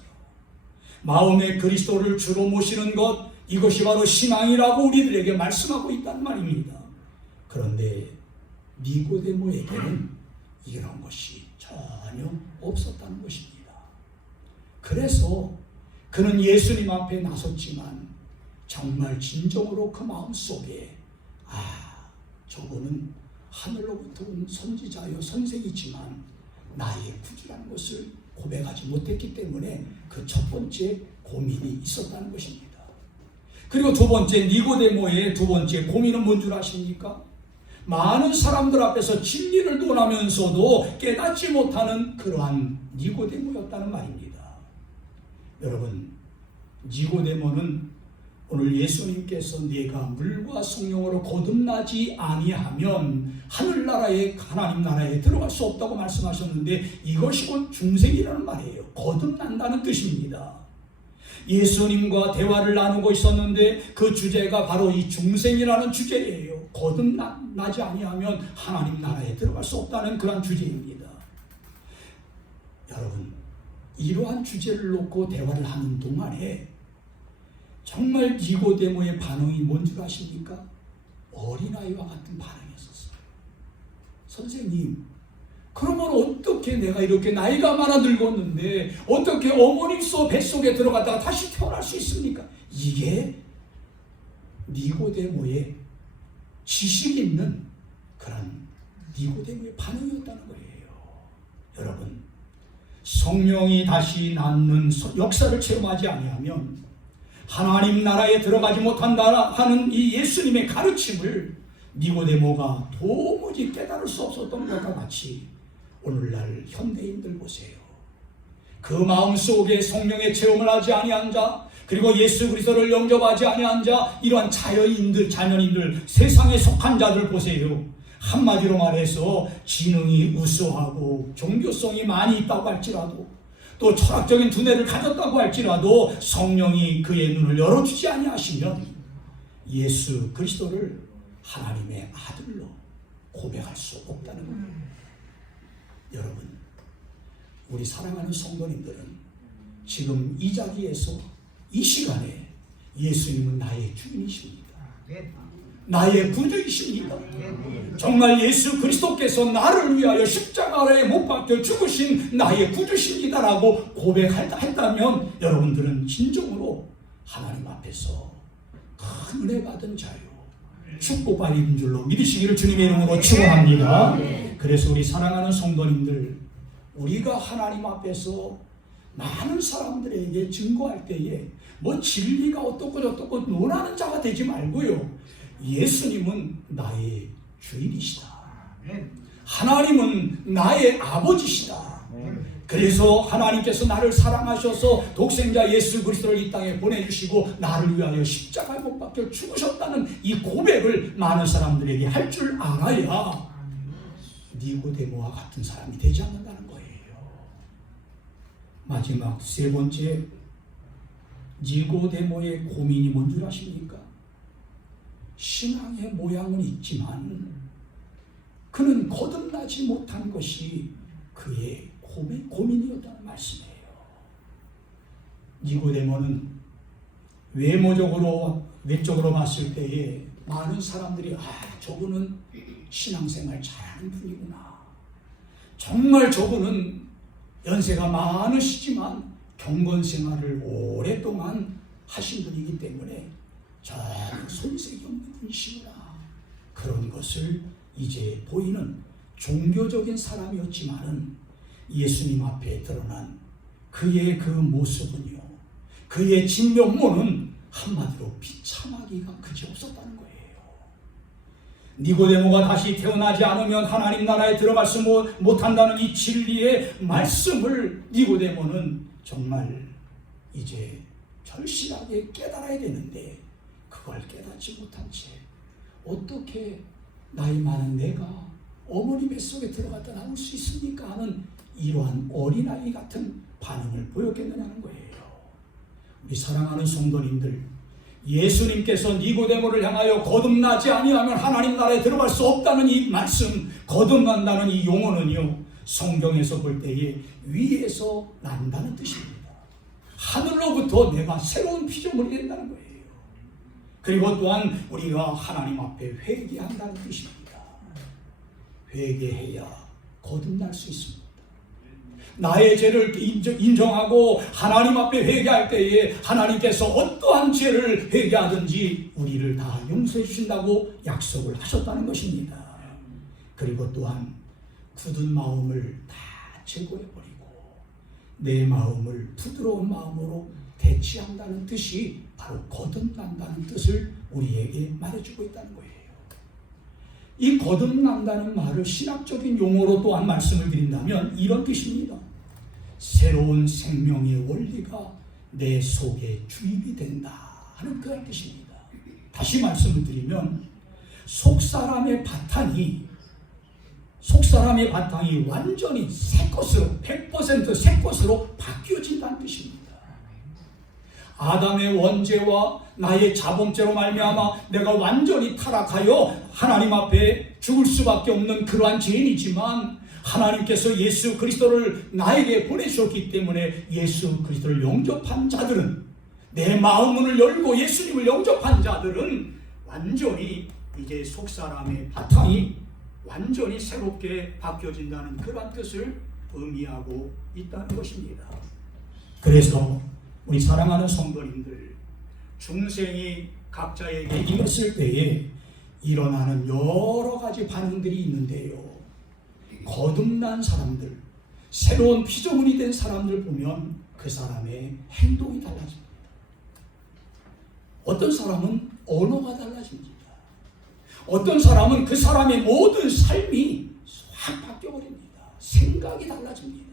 마음에 그리스도를 주로 모시는 것, 이것이 바로 신앙이라고 우리들에게 말씀하고 있단 말입니다. 그런데 니고데모에게는 이런 것이 전혀 없었다는 것입니다. 그래서 그는 예수님 앞에 나섰지만 정말 진정으로 그 마음속에 저분은 하늘로부터 온 선지자요 선생이지만 나의 구주라는 것을 고백하지 못했기 때문에 그 첫 번째 고민이 있었다는 것입니다. 그리고 두 번째, 니고데모의 두 번째 고민은 뭔 줄 아십니까? 많은 사람들 앞에서 진리를 논하면서도 깨닫지 못하는 그러한 니고데모였다는 말입니다. 여러분, 니고데모는 오늘 예수님께서 네가 물과 성령으로 거듭나지 아니하면 하늘나라에 하나님 나라에 들어갈 수 없다고 말씀하셨는데 이것이 곧 중생이라는 말이에요. 거듭난다는 뜻입니다. 예수님과 대화를 나누고 있었는데 그 주제가 바로 이 중생이라는 주제예요. 거듭나지 아니하면 하나님 나라에 들어갈 수 없다는 그런 주제입니다. 여러분, 이러한 주제를 놓고 대화를 하는 동안에 정말 니고데모의 반응이 뭔 줄 아십니까? 어린아이와 같은 반응이었어요. 선생님, 그러면 어떻게 내가 이렇게 나이가 많아 늙었는데 어떻게 어머니 뱃속에 들어갔다가 다시 태어날 수 있습니까? 이게 니고데모의 지식 있는 그런 니고데모의 반응이었다는 거예요. 여러분, 성령이 다시 낳는 역사를 체험하지 아니하면 하나님 나라에 들어가지 못한다 하는 이 예수님의 가르침을 니고데모가 도무지 깨달을 수 없었던 것과 같이 오늘날 현대인들 보세요. 그 마음속에 성령의 체험을 하지 아니한 자, 그리고 예수 그리스도를 영접하지 아니한 자, 이러한 자연인들, 세상에 속한 자들 보세요. 한마디로 말해서 지능이 우수하고 종교성이 많이 있다고 할지라도 또 철학적인 두뇌를 가졌다고 할지라도 성령이 그의 눈을 열어주지 아니하시면 예수 그리스도를 하나님의 아들로 고백할 수 없다는 겁니다. 여러분, 우리 사랑하는 성도님들은 지금 이 자리에서 이 시간에 예수님은 나의 주인이십니다. 나의 구주이십니다. 정말 예수 그리스도께서 나를 위하여 십자가에 못 박혀 죽으신 나의 구주십니다라고 고백했다면 여러분들은 진정으로 하나님 앞에서 큰 은혜 받은 자요, 축복받은 줄로 믿으시기를 주님의 이름으로 축원합니다. 그래서 우리 사랑하는 성도님들, 우리가 하나님 앞에서 많은 사람들에게 증거할 때에 뭐 진리가 어떻고 저떻고 논하는 자가 되지 말고요, 예수님은 나의 주인이시다. 하나님은 나의 아버지시다. 그래서 하나님께서 나를 사랑하셔서 독생자 예수 그리스도를 이 땅에 보내주시고 나를 위하여 십자가에 못 박혀 죽으셨다는 이 고백을 많은 사람들에게 할 줄 알아야 니고데모와 같은 사람이 되지 않는다는 거예요. 마지막 세 번째, 니고데모의 고민이 뭔 줄 아십니까? 신앙의 모양은 있지만 그는 거듭나지 못한 것이 그의 고민이었다는 말씀이에요. 니고데모는 외적으로 봤을 때에 많은 사람들이 저분은 신앙생활 잘하는 분이구나, 정말 저분은 연세가 많으시지만 경건생활을 오랫동안 하신 분이기 때문에 전혀 손색이 없는 분이시구나, 그런 것을 이제 보이는 종교적인 사람이었지만은 예수님 앞에 드러난 그의 그 모습은요, 그의 진면모는 한마디로 비참하기가 그지없었다는 거예요. 니고데모가 다시 태어나지 않으면 하나님 나라에 들어갈 수 못한다는 이 진리의 말씀을 니고데모는 정말 이제 절실하게 깨달아야 되는데 그걸 깨닫지 못한 채 어떻게 나이 많은 내가 어머니 뱃속에 들어갔다 나올 수 있습니까 하는 이러한 어린아이 같은 반응을 보였겠느냐는 거예요. 우리 사랑하는 성도님들, 예수님께서 니고데모를 향하여 거듭나지 아니하면 하나님 나라에 들어갈 수 없다는 이 말씀, 거듭난다는 이 용어는요, 성경에서 볼 때에 위에서 난다는 뜻입니다. 하늘로부터 내가 새로운 피조물이 된다는 거예요. 그리고 또한 우리가 하나님 앞에 회개한다는 뜻입니다. 회개해야 거듭날 수 있습니다. 나의 죄를 인정하고 하나님 앞에 회개할 때에 하나님께서 어떠한 죄를 회개하든지 우리를 다 용서해 주신다고 약속을 하셨다는 것입니다. 그리고 또한 굳은 마음을 다 제거해버리고 내 마음을 부드러운 마음으로 대치한다는 뜻이 바로 거듭난다는 뜻을 우리에게 말해주고 있다는 거예요. 이 거듭난다는 말을 신학적인 용어로 또한 말씀을 드린다면 이런 뜻입니다. 새로운 생명의 원리가 내 속에 주입이 된다 하는 그런 뜻입니다. 다시 말씀을 드리면 속사람의 바탕이 완전히 새 것으로 100% 새 것으로 바뀌어진다는 뜻입니다. 아담의 원죄와 나의 자범죄로 말미암아 내가 완전히 타락하여 하나님 앞에 죽을 수밖에 없는 그러한 죄인이지만 하나님께서 예수 그리스도를 나에게 보내주셨기 때문에 예수 그리스도를 영접한 자들은, 내 마음문을 열고 예수님을 영접한 자들은 완전히 이제 속사람의 바탕이 완전히 새롭게 바뀌어진다는 그러한 뜻을 의미하고 있다는 것입니다. 그래서 우리 사랑하는 성도님들, 중생이 각자에게 임했을 때에 일어나는 여러 가지 반응들이 있는데요. 거듭난 사람들, 새로운 피조물이 된 사람들 보면 그 사람의 행동이 달라집니다. 어떤 사람은 언어가 달라집니다. 어떤 사람은 그 사람의 모든 삶이 확 바뀌어버립니다. 생각이 달라집니다.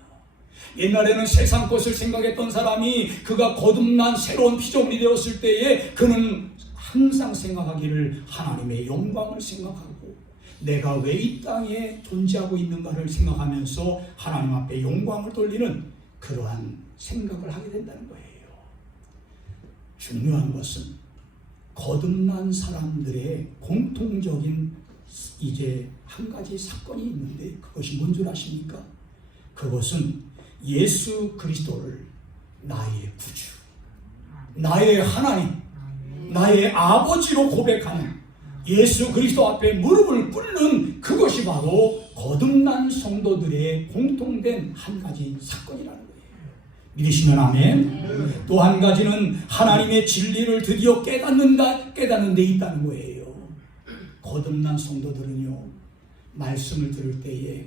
옛날에는 세상 것을 생각했던 사람이 그가 거듭난 새로운 피조물이 되었을 때에 그는 항상 생각하기를 하나님의 영광을 생각하고 내가 왜 이 땅에 존재하고 있는가를 생각하면서 하나님 앞에 영광을 돌리는 그러한 생각을 하게 된다는 거예요. 중요한 것은 거듭난 사람들의 공통적인 이제 한 가지 사건이 있는데 그것이 뭔 줄 아십니까? 그것은 예수 그리스도를 나의 구주, 나의 하나님, 나의 아버지로 고백하는 예수 그리스도 앞에 무릎을 꿇는 그것이 바로 거듭난 성도들의 공통된 한 가지 사건이라는 거예요. 믿으시면 아멘. 또 한 가지는 하나님의 진리를 드디어 깨닫는 데 있다는 거예요. 거듭난 성도들은요, 말씀을 들을 때에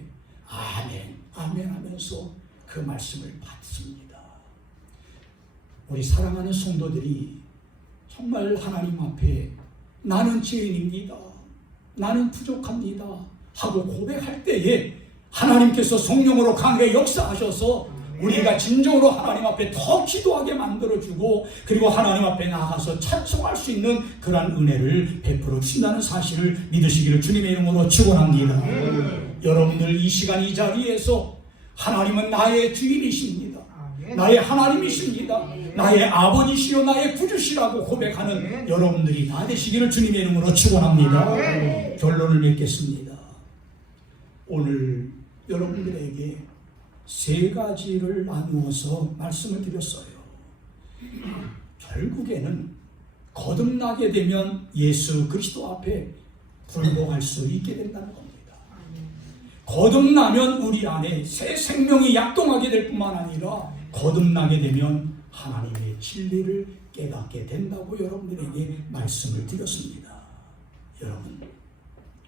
아멘, 아멘 하면서 그 말씀을 받습니다. 우리 사랑하는 성도들이 정말 하나님 앞에 나는 죄인입니다, 나는 부족합니다 하고 고백할 때에 하나님께서 성령으로 강하게 역사하셔서 우리가 진정으로 하나님 앞에 더 기도하게 만들어주고 그리고 하나님 앞에 나가서 찬송할 수 있는 그러한 은혜를 베풀어 주신다는 사실을 믿으시기를 주님의 이름으로 축원합니다. 여러분들 이 시간 이 자리에서 하나님은 나의 주인이십니다. 나의 하나님이십니다. 나의 아버지시요 나의 구주시라고 고백하는 여러분들이 다 되시기를 주님의 이름으로 축원합니다. 결론을 맺겠습니다. 오늘 여러분들에게 세 가지를 나누어서 말씀을 드렸어요. 결국에는 거듭나게 되면 예수 그리스도 앞에 굴복할 수 있게 된다는 겁니다. 거듭나면 우리 안에 새 생명이 약동하게 될 뿐만 아니라 거듭나게 되면 하나님의 진리를 깨닫게 된다고 여러분들에게 말씀을 드렸습니다. 여러분,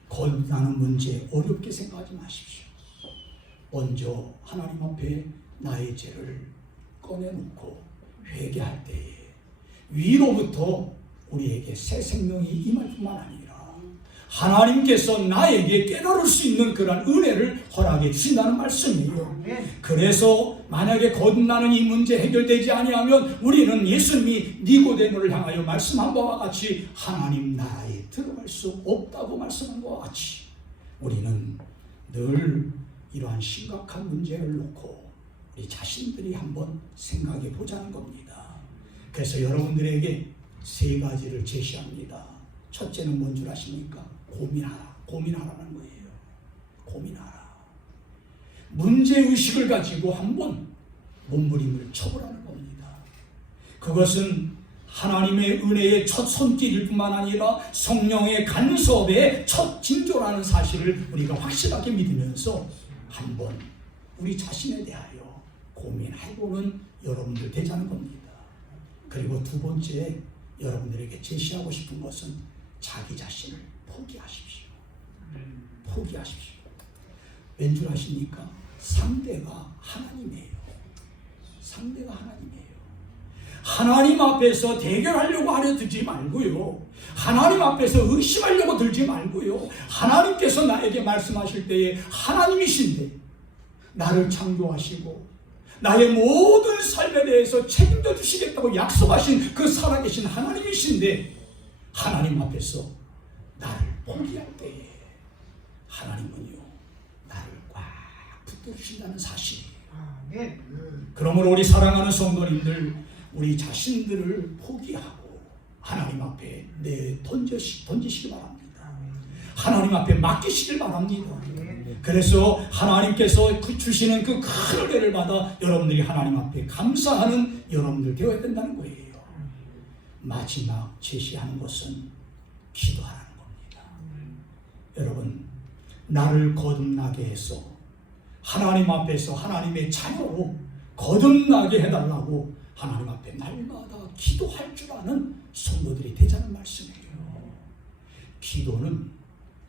거듭나는 문제 어렵게 생각하지 마십시오. 먼저 하나님 앞에 나의 죄를 꺼내놓고 회개할 때에 위로부터 우리에게 새 생명이 임할 뿐만 아니라 하나님께서 나에게 깨달을 수 있는 그런 은혜를 허락해 주신다는 말씀이에요. 그래서 만약에 거듭나는 이 문제 해결되지 아니하면 우리는 예수님이 니고데모를 향하여 말씀한 바와 같이 하나님 나라에 들어갈 수 없다고 말씀한 바와 같이 우리는 늘 이러한 심각한 문제를 놓고 우리 자신들이 한번 생각해 보자는 겁니다. 그래서 여러분들에게 세 가지를 제시합니다. 첫째는 뭔 줄 아십니까? 고민하라는 거예요. 고민하라. 문제의식을 가지고 한번 몸부림을 쳐보라는 겁니다. 그것은 하나님의 은혜의 첫 손길일 뿐만 아니라 성령의 간섭의 첫 징조라는 사실을 우리가 확실하게 믿으면서 한번 우리 자신에 대하여 고민해보는 여러분들 되자는 겁니다. 그리고 두 번째, 여러분들에게 제시하고 싶은 것은 자기 자신을 포기하십시오. 포기하십시오. 왠 줄 아십니까? 상대가 하나님이에요. 상대가 하나님이에요. 하나님 앞에서 대결하려고 하려 들지 말고요. 하나님 앞에서 의심하려고 들지 말고요. 하나님께서 나에게 말씀하실 때에 하나님이신데 나를 창조하시고 나의 모든 삶에 대해서 책임져 주시겠다고 약속하신 그 살아계신 하나님이신데 하나님 앞에서 나를 포기할 때에 하나님은요 나를 꽉 붙들으신다는 사실이에요. 그러므로 우리 사랑하는 성도님들, 우리 자신들을 포기하고 하나님 앞에 던지시기 바랍니다. 하나님 앞에 맡기시길 바랍니다. 그래서 하나님께서 주시는 그 큰 은혜를 받아 여러분들이 하나님 앞에 감사하는 여러분들 되어야 된다는 거예요. 마지막 제시하는 것은 기도하라는 겁니다. 여러분, 나를 거듭나게 해서 하나님 앞에서 하나님의 자녀로 거듭나게 해달라고 하나님 앞에 날마다 기도할 줄 아는 성도들이 되자는 말씀이에요. 기도는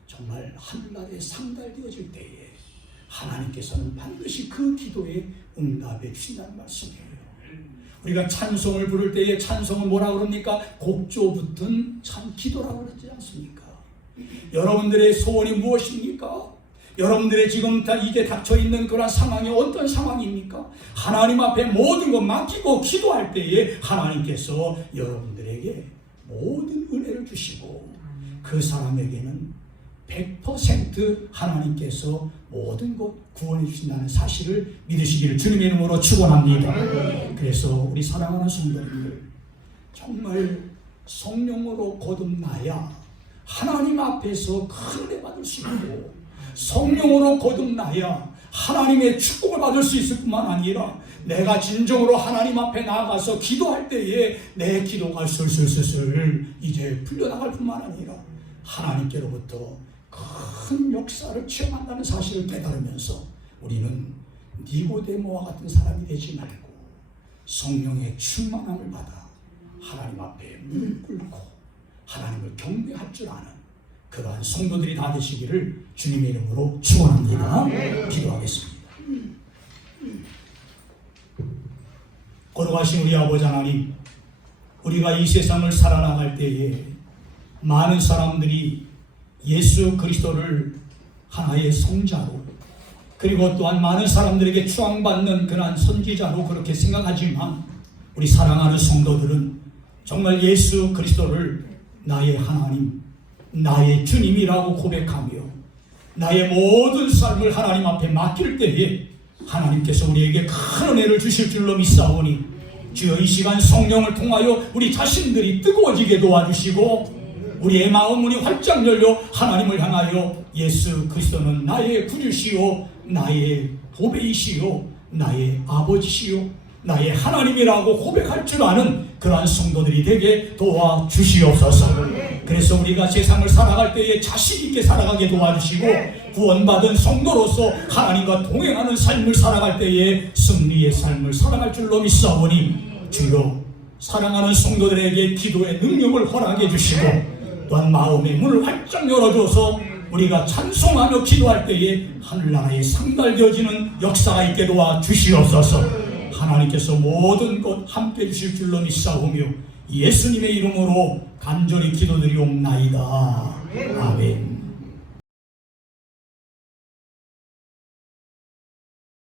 정말 하늘나라에 상달되어질 때에 하나님께서는 반드시 그 기도에 응답해 주신다는 말씀이에요. 우리가 찬송을 부를 때에 찬송은 뭐라 그럽니까? 곡조 붙은 참 기도라고 그러지 않습니까? 여러분들의 소원이 무엇입니까? 여러분들의 지금 이게 닥쳐있는 그런 상황이 어떤 상황입니까? 하나님 앞에 모든 것 맡기고 기도할 때에 하나님께서 여러분들에게 모든 은혜를 주시고 그 사람에게는 100% 하나님께서 모든 것 구원해 주신다는 사실을 믿으시기를 주님의 이름으로 축원합니다. 그래서 우리 사랑하는 성도님들, 정말 성령으로 거듭나야 하나님 앞에서 큰 은혜 받을 수 있고, 성령으로 거듭나야 하나님의 축복을 받을 수 있을 뿐만 아니라 내가 진정으로 하나님 앞에 나아가서 기도할 때에 내 기도가 슬슬슬슬 이제 풀려나갈 뿐만 아니라 하나님께로부터 큰 역사를 체험한다는 사실을 깨달으면서 우리는 니고데모와 같은 사람이 되지 말고 성령의 충만함을 받아 하나님 앞에 무릎 꿇고 하나님을 경배할 줄 아는 그러한 성도들이 다 되시기를 주님의 이름으로 축원합니다. 기도하겠습니다. 거룩하신 우리 아버지 하나님, 우리가 이 세상을 살아나갈 때에 많은 사람들이 예수 그리스도를 하나의 성자로, 그리고 또한 많은 사람들에게 추앙받는 그러한 선지자로 그렇게 생각하지만 우리 사랑하는 성도들은 정말 예수 그리스도를 나의 하나님, 나의 주님이라고 고백하며 나의 모든 삶을 하나님 앞에 맡길 때에 하나님께서 우리에게 큰 은혜를 주실 줄로 믿사오니 주여 이 시간 성령을 통하여 우리 자신들이 뜨거워지게 도와주시고 우리의 마음 문이 활짝 열려 하나님을 향하여 예수 그리스도는 나의 구주시요 나의 보배이시요 나의 아버지시요 나의 하나님이라고 고백할 줄 아는 그러한 성도들이 되게 도와주시옵소서. 그래서 우리가 세상을 살아갈 때에 자신 있게 살아가게 도와주시고 구원받은 성도로서 하나님과 동행하는 삶을 살아갈 때에 승리의 삶을 살아갈 줄로 믿사오니 주여 사랑하는 성도들에게 기도의 능력을 허락해 주시고 또한 마음의 문을 활짝 열어줘서 우리가 찬송하며 기도할 때에 하늘나라에 상달되어지는 역사가 있게 도와주시옵소서. 하나님께서 모든 것 함께 주실 줄로 믿사오며 예수님의 이름으로 간절히 기도드리옵나이다.